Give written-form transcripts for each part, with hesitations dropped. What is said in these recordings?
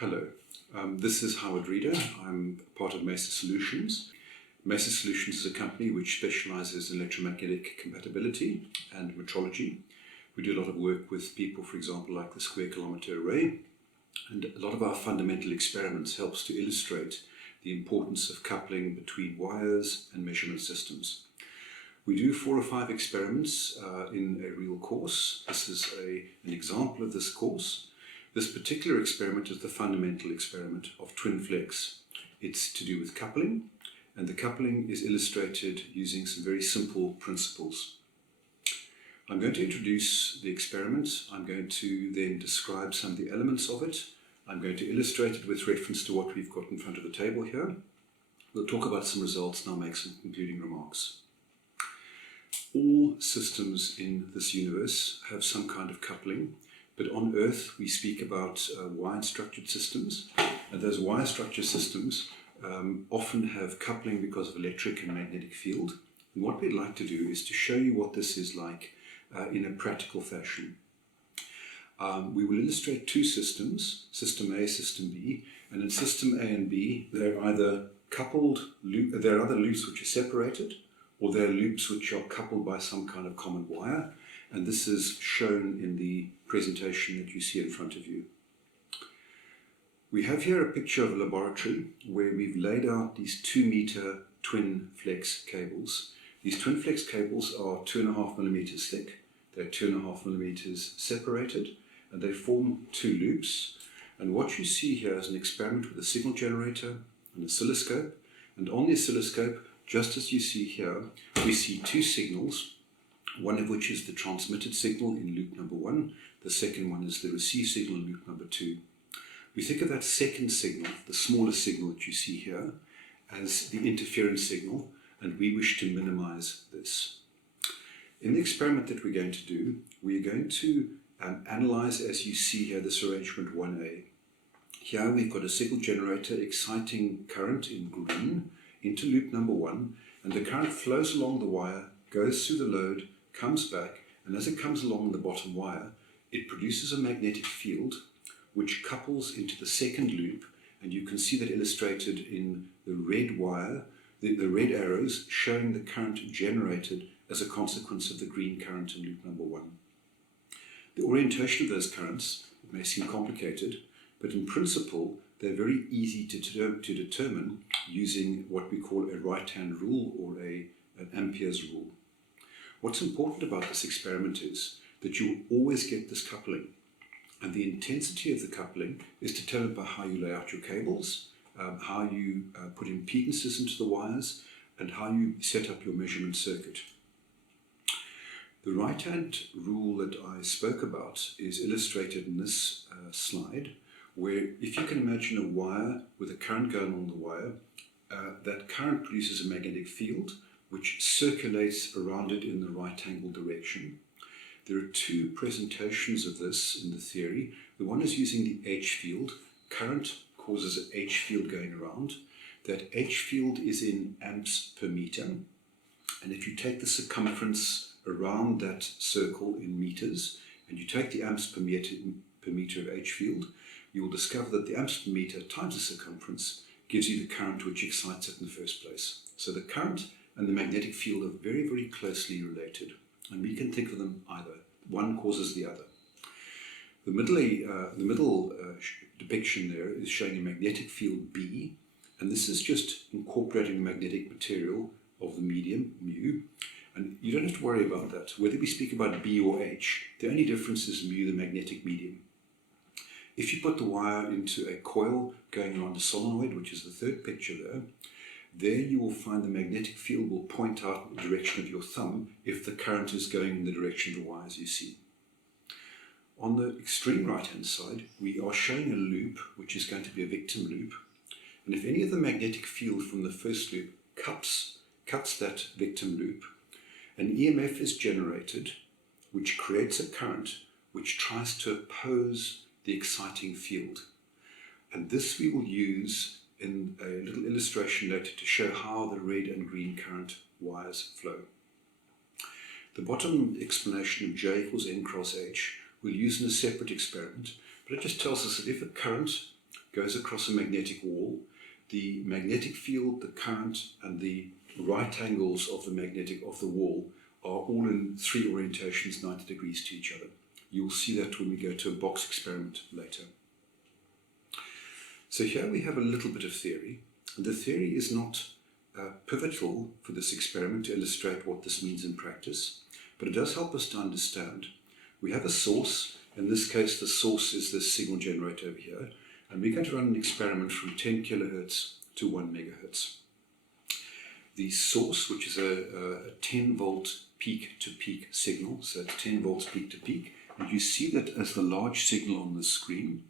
Hello, this is Howard Reeder. I'm part of MESA Solutions. MESA Solutions is a company which specializes in electromagnetic compatibility and metrology. We do a lot of work with people, for example, like the square kilometre array, and a lot of our fundamental experiments helps to illustrate the importance of coupling between wires and measurement systems. We do 4 or 5 experiments in a real course. This is an example of this course. This particular experiment is the fundamental experiment of twin flex. It's to do with coupling, and the coupling is illustrated using some very simple principles. I'm going to introduce the experiment. I'm going to then describe some of the elements of it. I'm going to illustrate it with reference to what we've got in front of the table here. We'll talk about some results and I'll make some concluding remarks. All systems in this universe have some kind of coupling, but on Earth we speak about wire-structured systems, and those wire-structured systems often have coupling because of electric and magnetic field. And what we'd like to do is to show you what this is like in a practical fashion. We will illustrate 2 systems, System A, System B, and in System A and B they're either coupled, there are other loops which are separated, or they're loops which are coupled by some kind of common wire, and this is shown in the presentation that you see in front of you. We have here a picture of a laboratory where we've laid out these 2-meter twin flex cables. These twin flex cables are 2.5 millimeters thick, they're 2.5 millimeters separated, and they form 2 loops. And what you see here is an experiment with a signal generator, an oscilloscope, and on the oscilloscope, just as you see here, we see 2 signals, one of which is the transmitted signal in loop number 1, the second one is the received signal in loop number 2. We think of that second signal, the smallest signal that you see here, as the interference signal, and we wish to minimize this. In the experiment that we're going to do, we're going to analyze, as you see here, this arrangement 1A. Here we've got a signal generator exciting current in green into loop number 1, and the current flows along the wire, goes through the load, comes back, and as it comes along the bottom wire, it produces a magnetic field which couples into the second loop, and you can see that illustrated in the red wire, the red arrows showing the current generated as a consequence of the green current in loop number 1. The orientation of those currents may seem complicated, but in principle they're very easy to determine using what we call a right-hand rule or an Ampere's rule. What's important about this experiment is that you will always get this coupling, and the intensity of the coupling is determined by how you lay out your cables, how you put impedances into the wires, and how you set up your measurement circuit. The right-hand rule that I spoke about is illustrated in this slide, where if you can imagine a wire with a current going along the wire, that current produces a magnetic field which circulates around it in the right angle direction. There are 2 presentations of this in the theory. The one is using the H field. Current causes an H field going around. That H field is in amps per meter. And if you take the circumference around that circle in meters, and you take the amps per meter of H field, you will discover that the amps per meter times the circumference gives you the current which excites it in the first place. So the current and the magnetic field are very, very closely related, and we can think of them either. One causes the other. The middle depiction there is showing a magnetic field B, and this is just incorporating the magnetic material of the medium, mu, and you don't have to worry about that. Whether we speak about B or H, the only difference is mu, the magnetic medium. If you put the wire into a coil going around a solenoid, which is the third picture there you will find the magnetic field will point out in the direction of your thumb if the current is going in the direction of the wires you see. On the extreme right hand side, we are showing a loop which is going to be a victim loop, and if any of the magnetic field from the first loop cuts that victim loop, an EMF is generated which creates a current which tries to oppose the exciting field, and this we will use in a little illustration later to show how the red and green current wires flow. The bottom explanation of J equals N cross H we'll use in a separate experiment, but it just tells us that if a current goes across a magnetic wall. The magnetic field, the current, and the right angles of the wall are all in 3 orientations 90 degrees to each other. You'll see that when we go to a box experiment later. So here we have a little bit of theory. And the theory is not pivotal for this experiment to illustrate what this means in practice, but it does help us to understand. We have a source. In this case, the source is this signal generator over here, and we're going to run an experiment from 10 kilohertz to 1 megahertz. The source, which is a 10 volt peak to peak signal, so it's 10 volts peak to peak, and you see that as the large signal on the screen.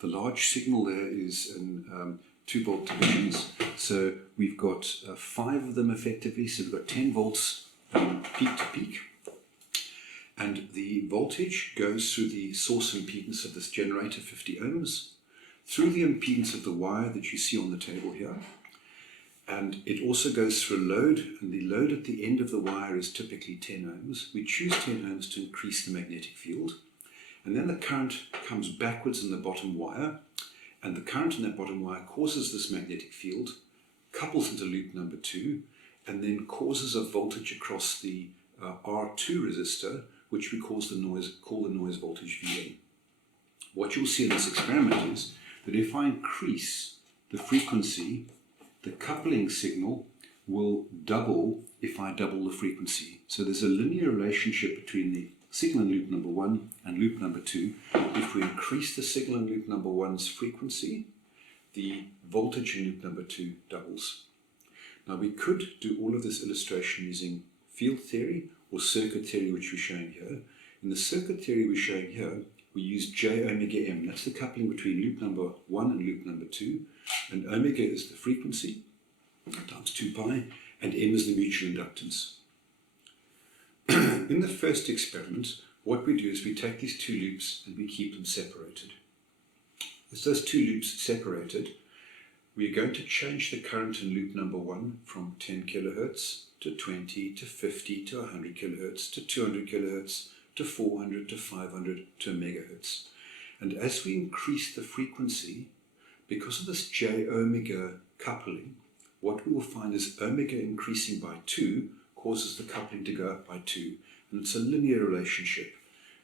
The large signal there is in 2 volt divisions, so we've got 5 of them effectively, so we've got 10 volts peak to peak, and the voltage goes through the source impedance of this generator, 50 ohms, through the impedance of the wire that you see on the table here, and it also goes through a load, and the load at the end of the wire is typically 10 ohms. We choose 10 ohms to increase the magnetic field, and then the current comes backwards in the bottom wire, and the current in that bottom wire causes this magnetic field, couples into loop number 2, and then causes a voltage across the R2 resistor, which we call the noise voltage Vn. What you'll see in this experiment is that if I increase the frequency, the coupling signal will double if I double the frequency. So there's a linear relationship between the signal in loop number 1 and loop number 2. If we increase the signal in loop number 1's frequency, the voltage in loop number 2 doubles. Now we could do all of this illustration using field theory or circuit theory, which we're showing here. In the circuit theory we're showing here, we use j omega m. That's the coupling between loop number 1 and loop number 2. And omega is the frequency times 2 pi, and m is the mutual inductance. In the first experiment, what we do is we take these 2 loops and we keep them separated. As those 2 loops separated, we're going to change the current in loop number 1 from 10 kilohertz to 20 to 50 to 100 kilohertz to 200 kilohertz to 400 to 500 to a megahertz. And as we increase the frequency, because of this j omega coupling, what we will find is omega increasing by 2 causes the coupling to go up by 2. And it's a linear relationship.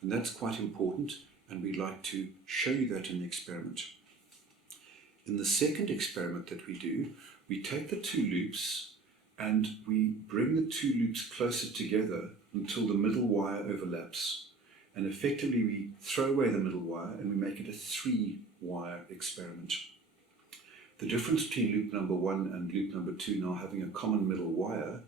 And that's quite important, and we'd like to show you that in the experiment. In the second experiment that we do, we take the 2 loops and we bring the 2 loops closer together until the middle wire overlaps. And effectively we throw away the middle wire and we make it a 3-wire experiment. The difference between loop number 1 and loop number 2 now having a common middle wire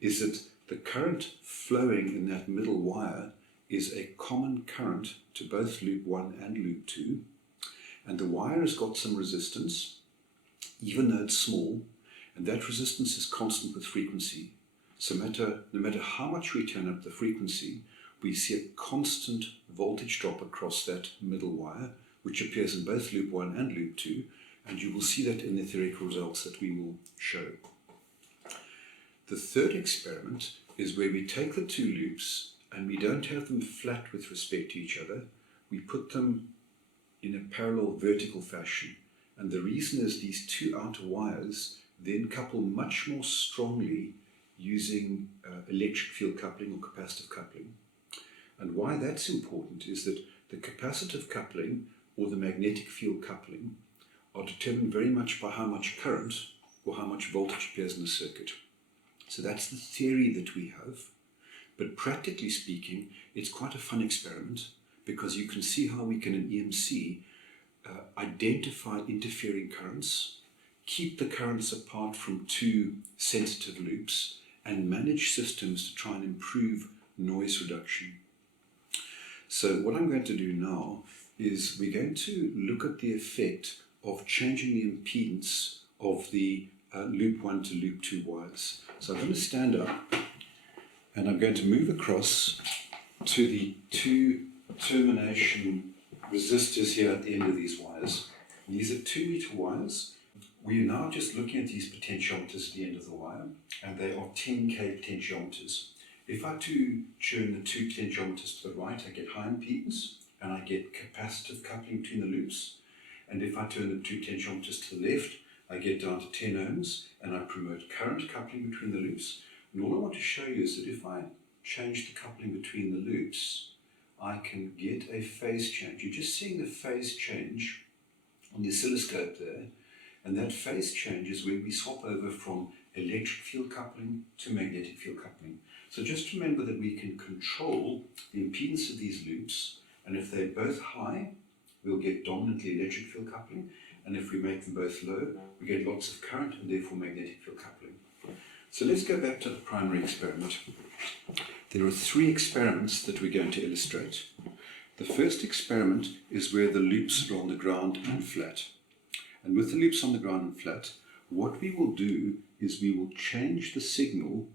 is that the current flowing in that middle wire is a common current to both loop 1 and loop 2, and the wire has got some resistance, even though it's small, and that resistance is constant with frequency. So no matter how much we turn up the frequency, we see a constant voltage drop across that middle wire, which appears in both loop 1 and loop 2, and you will see that in the theoretical results that we will show. The third experiment is where we take the 2 loops and we don't have them flat with respect to each other. We put them in a parallel vertical fashion. And the reason is these 2 outer wires then couple much more strongly using electric field coupling or capacitive coupling. And why that's important is that the capacitive coupling or the magnetic field coupling are determined very much by how much current or how much voltage appears in the circuit. So that's the theory that we have, but practically speaking, it's quite a fun experiment because you can see how we can in EMC identify interfering currents, keep the currents apart from 2 sensitive loops, and manage systems to try and improve noise reduction. So what I'm going to do now is we're going to look at the effect of changing the impedance of the loop 1 to loop 2 wires. So I'm going to stand up and I'm going to move across to the 2 termination resistors here at the end of these wires. These are 2 meter wires. We are now just looking at these potentiometers at the end of the wire, and they are 10K potentiometers. If I turn the 2 potentiometers to the right, I get high impedance and I get capacitive coupling between the loops. and if I turn the two potentiometers to the left, I get down to 10 ohms, and I promote current coupling between the loops. And all I want to show you is that if I change the coupling between the loops, I can get a phase change. You're just seeing the phase change on the oscilloscope there, and that phase change is when we swap over from electric field coupling to magnetic field coupling. So just remember that we can control the impedance of these loops, and if they're both high, we'll get dominantly electric field coupling, and if we make them both low, we get lots of current and therefore magnetic field coupling. So let's go back to the primary experiment. There are three experiments that we're going to illustrate. The first experiment is where the loops are on the ground and flat. And with the loops on the ground and flat, what we will do is we will change the signal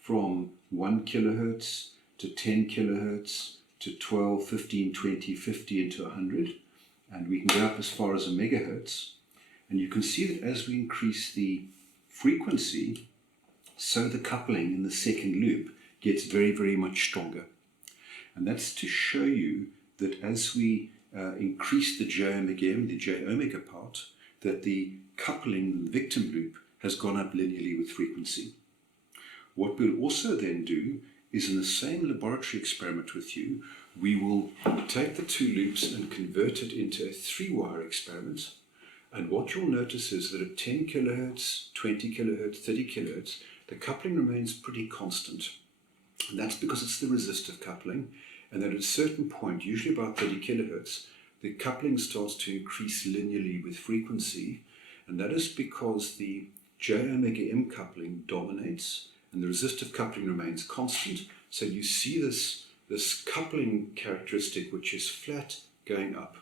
from 1 kilohertz to 10 kilohertz to 12, 15, 20, 50 into 100. And we can go up as far as a megahertz. And you can see that as we increase the frequency, so the coupling in the second loop gets very, very much stronger. And that's to show you that as we increase the j omega m, the j omega part, that the coupling in the victim loop has gone up linearly with frequency. What we'll also then do is, in the same laboratory experiment with you, we will take the two loops and convert it into a 3-wire experiment. And what you'll notice is that at 10 kilohertz, 20 kilohertz, 30 kilohertz, the coupling remains pretty constant. And that's because it's the resistive coupling, and that at a certain point, usually about 30 kilohertz, the coupling starts to increase linearly with frequency, and that is because the j omega m coupling dominates and the resistive coupling remains constant. So you see this coupling characteristic which is flat going up.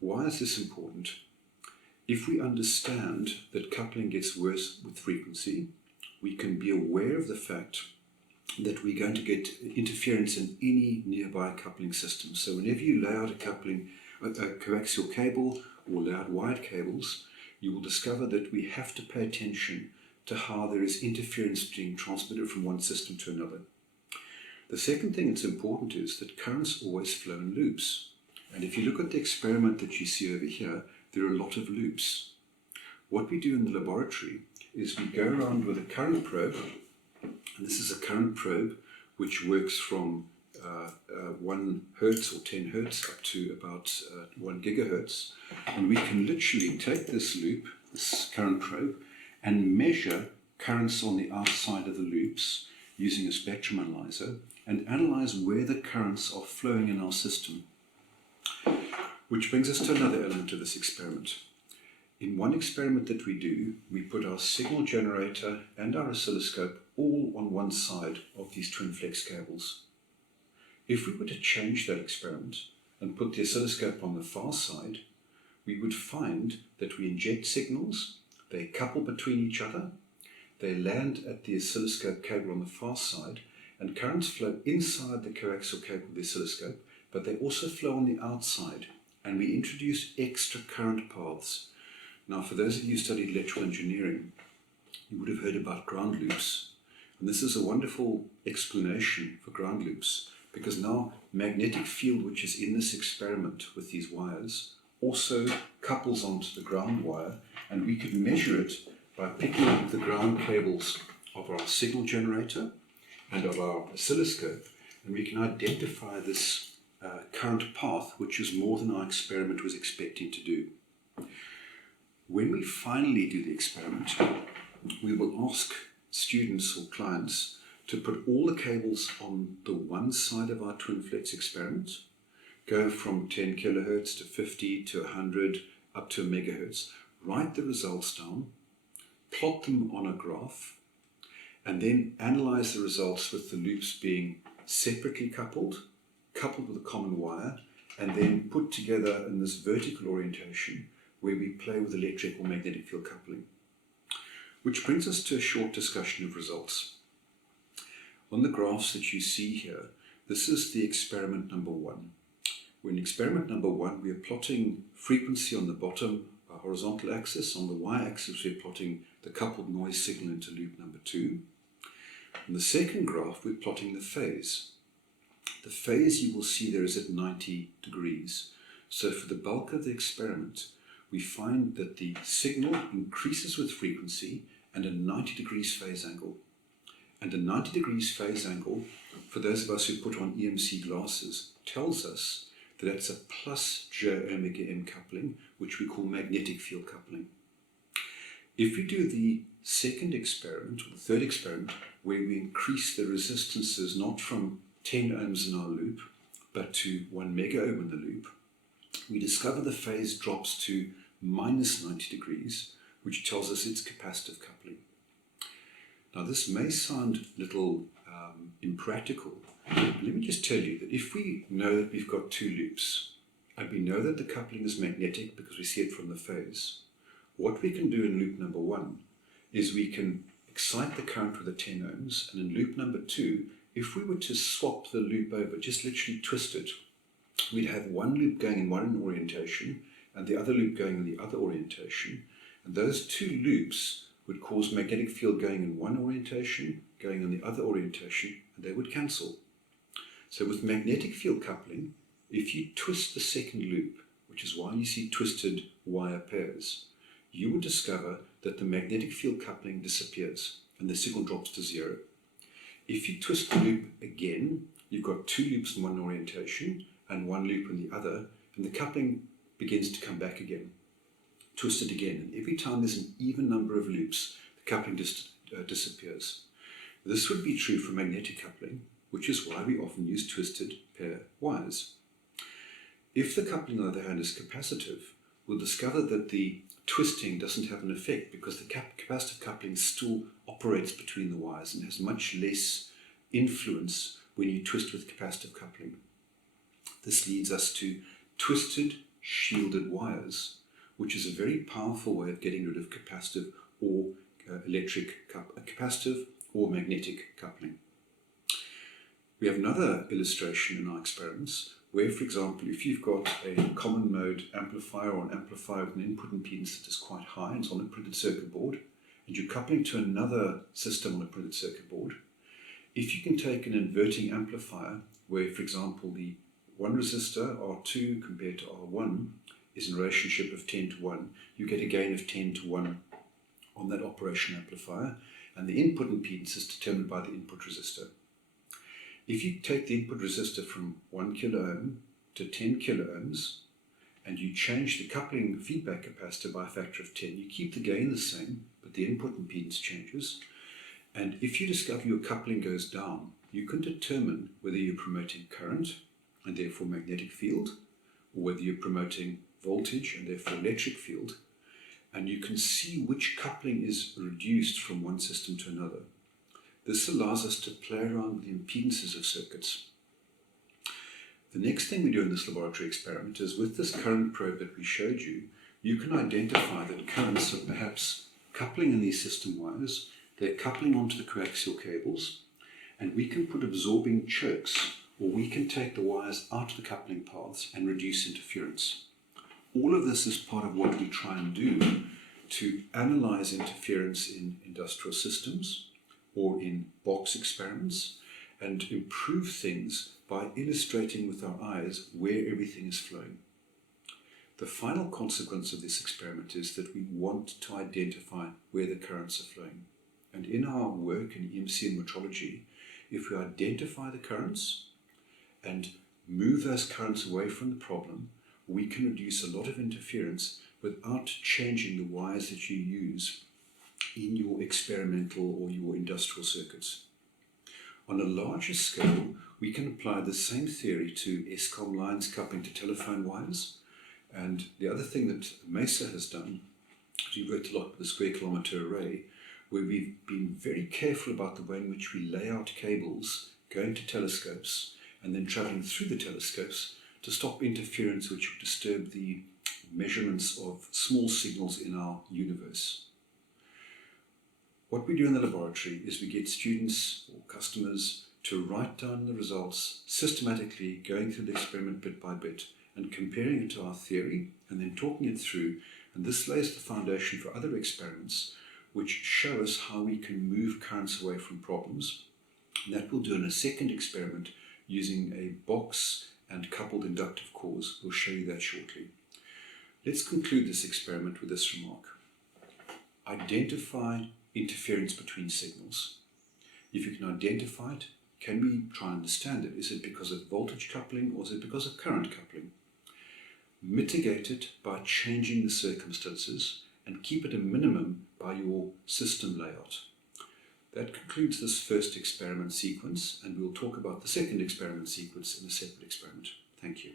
Why is this important? If we understand that coupling gets worse with frequency, we can be aware of the fact that we're going to get interference in any nearby coupling system. So whenever you lay out a coaxial cable or lay out wired cables, you will discover that we have to pay attention to how there is interference being transmitted from one system to another. The second thing that's important is that currents always flow in loops. And if you look at the experiment that you see over here, there are a lot of loops. What we do in the laboratory is we go around with a current probe, and this is a current probe which works from 1 hertz or 10 hertz up to about 1 gigahertz, and we can literally take this loop, this current probe, and measure currents on the outside of the loops using a spectrum analyzer and analyze where the currents are flowing in our system. Which brings us to another element of this experiment. In one experiment that we do, we put our signal generator and our oscilloscope all on one side of these twin flex cables. If we were to change that experiment and put the oscilloscope on the far side, we would find that we inject signals, they couple between each other, they land at the oscilloscope cable on the far side, and currents flow inside the coaxial cable of the oscilloscope, but they also flow on the outside, and we introduce extra current paths. Now, for those of you who studied electrical engineering, you would have heard about ground loops. And this is a wonderful explanation for ground loops, because now magnetic field, which is in this experiment with these wires, also couples onto the ground wire, and we could measure it by picking up the ground cables of our signal generator and of our oscilloscope, and we can identify this current path, which is more than our experiment was expecting to do. When we finally do the experiment, we will ask students or clients to put all the cables on the one side of our twin flex experiment, go from 10 kilohertz to 50 to 100 up to a megahertz, write the results down, plot them on a graph, and then analyze the results with the loops being separately coupled with a common wire, and then put together in this vertical orientation where we play with electric or magnetic field coupling. Which brings us to a short discussion of results. On the graphs that you see here, this is the experiment number 1. In experiment number 1, we are plotting frequency on the bottom horizontal axis. On the y-axis, we're plotting the coupled noise signal into loop number 2. On the second graph, we're plotting the phase. The phase you will see there is at 90 degrees. So for the bulk of the experiment, we find that the signal increases with frequency and a 90 degrees phase angle. And a 90 degrees phase angle, for those of us who put on EMC glasses, tells us that that's a plus J omega M coupling, which we call magnetic field coupling. If we do the second experiment, or the third experiment, where we increase the resistances not from 10 ohms in our loop, but to 1 mega ohm in the loop, we discover the phase drops to minus 90 degrees, which tells us it's capacitive coupling. Now this may sound a little impractical, but let me just tell you that if we know that we've got two loops, and we know that the coupling is magnetic because we see it from the phase, what we can do in loop number 1 is we can excite the current with a 10 ohms, and in loop number 2, if we were to swap the loop over, just literally twist it, we'd have one loop going in one orientation and the other loop going in the other orientation, and those two loops would cause magnetic field going in one orientation, going in the other orientation, and they would cancel. So with magnetic field coupling, if you twist the second loop, which is why you see twisted wire pairs, you would discover that the magnetic field coupling disappears and the signal drops to 0. If you twist the loop again, you've got two loops in one orientation and one loop in the other, and the coupling begins to come back again. Twist it again, and every time there's an even number of loops, the coupling just disappears. This would be true for magnetic coupling, which is why we often use twisted pair wires. If the coupling, on the other hand, is capacitive, we'll discover that the twisting doesn't have an effect because the capacitive coupling still operates between the wires and has much less influence when you twist with capacitive coupling. This leads us to twisted shielded wires, which is a very powerful way of getting rid of capacitive or capacitive or magnetic coupling. We have another illustration in our experiments where, for example, if you've got a common mode amplifier or an amplifier with an input impedance that is quite high and it's on a printed circuit board, and you're coupling to another system on a printed circuit board, if you can take an inverting amplifier where, for example, the one resistor, R2 compared to R1, is in a relationship of 10 to 1, you get a gain of 10 to 1 on that operation amplifier, and the input impedance is determined by the input resistor. If you take the input resistor from 1 kilo ohm to 10 kilo ohms, and you change the coupling feedback capacitor by a factor of 10, you keep the gain the same, but the input impedance changes. And if you discover your coupling goes down, you can determine whether you're promoting current, and therefore magnetic field, or whether you're promoting voltage and therefore electric field, and you can see which coupling is reduced from one system to another. This allows us to play around with the impedances of circuits. The next thing we do in this laboratory experiment is, with this current probe that we showed you, you can identify that currents are perhaps coupling in these system wires, they're coupling onto the coaxial cables, and we can put absorbing chokes, or we can take the wires out of the coupling paths and reduce interference. All of this is part of what we try and do to analyze interference in industrial systems or in box experiments, and improve things by illustrating with our eyes where everything is flowing. The final consequence of this experiment is that we want to identify where the currents are flowing. And in our work in EMC and metrology, if we identify the currents and move those currents away from the problem, we can reduce a lot of interference without changing the wires that you use in your experimental or your industrial circuits. On a larger scale, we can apply the same theory to ESCOM lines coupling to telephone wires. And the other thing that MESA has done, we worked a lot with the square kilometre array, where we've been very careful about the way in which we lay out cables going to telescopes and then travelling through the telescopes to stop interference which would disturb the measurements of small signals in our universe. What we do in the laboratory is we get students or customers to write down the results systematically, going through the experiment bit by bit and comparing it to our theory and then talking it through, and this lays the foundation for other experiments which show us how we can move currents away from problems. And that we'll do in a second experiment using a box and coupled inductive cores. We'll show you that shortly. Let's conclude this experiment with this remark. Identify interference between signals. If you can identify it, can we try and understand it? Is it because of voltage coupling or is it because of current coupling? Mitigate it by changing the circumstances and keep it a minimum by your system layout. That concludes this first experiment sequence, and we'll talk about the second experiment sequence in a separate experiment. Thank you.